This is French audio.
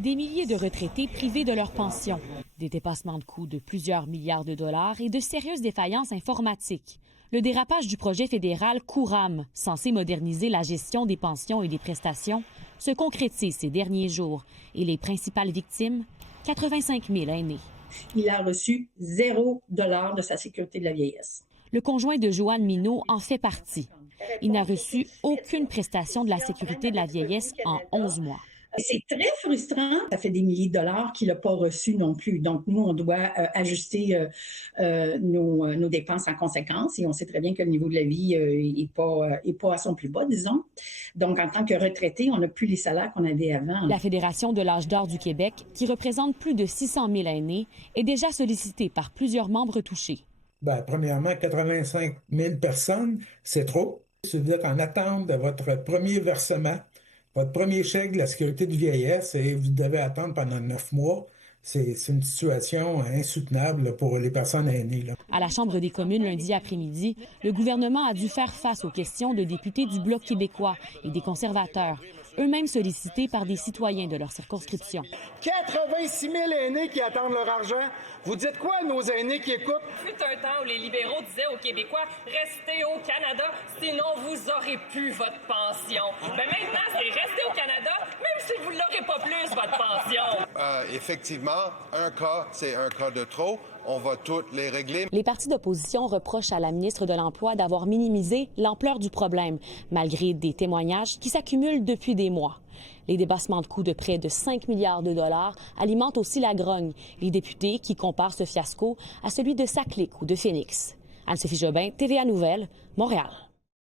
Des milliers de retraités privés de leur pension, des dépassements de coûts de plusieurs milliards de dollars et de sérieuses défaillances informatiques. Le dérapage du projet fédéral COURAM, censé moderniser la gestion des pensions et des prestations, se concrétise ces derniers jours. Et les principales victimes, 85 000 aînés. Il a reçu $0 de sa sécurité de la vieillesse. Le conjoint de Joanne Minot en fait partie. Il n'a reçu aucune prestation de la sécurité de la vieillesse en 11 mois. C'est très frustrant. Ça fait des milliers de dollars qu'il n'a pas reçu non plus. Donc, nous, on doit ajuster nos dépenses en conséquence. Et on sait très bien que le niveau de la vie n'est pas à son plus bas, disons. Donc, en tant que retraité, on n'a plus les salaires qu'on avait avant. La Fédération de l'âge d'or du Québec, qui représente plus de 600 000 aînés, est déjà sollicitée par plusieurs membres touchés. Bien, premièrement, 85 000 personnes, c'est trop. Si vous êtes en attente de votre premier versement, votre premier chèque de la sécurité de vieillesse, et vous devez attendre pendant 9 mois, c'est une situation insoutenable pour les personnes aînées. Là. À la Chambre des communes lundi après-midi, le gouvernement a dû faire face aux questions de députés du Bloc québécois et des conservateurs, eux-mêmes sollicités par des citoyens de leur circonscription. 86 000 aînés qui attendent leur argent. Vous dites quoi à nos aînés qui écoutent? Fut un temps où les libéraux disaient aux Québécois « Restez au Canada, sinon vous aurez plus votre pension. » Ben maintenant, c'est « Restez au Canada, même si vous l'aurez pas plus, votre pension. » Effectivement, un cas, c'est un cas de trop. On va toutes les régler. Les partis d'opposition reprochent à la ministre de l'Emploi d'avoir minimisé l'ampleur du problème, malgré des témoignages qui s'accumulent depuis des mois. Les débassements de coûts de près de 5 milliards de dollars alimentent aussi la grogne, les députés qui comparent ce fiasco à celui de Saclay ou de Phoenix. Anne-Sophie Jobin, TVA Nouvelles, Montréal.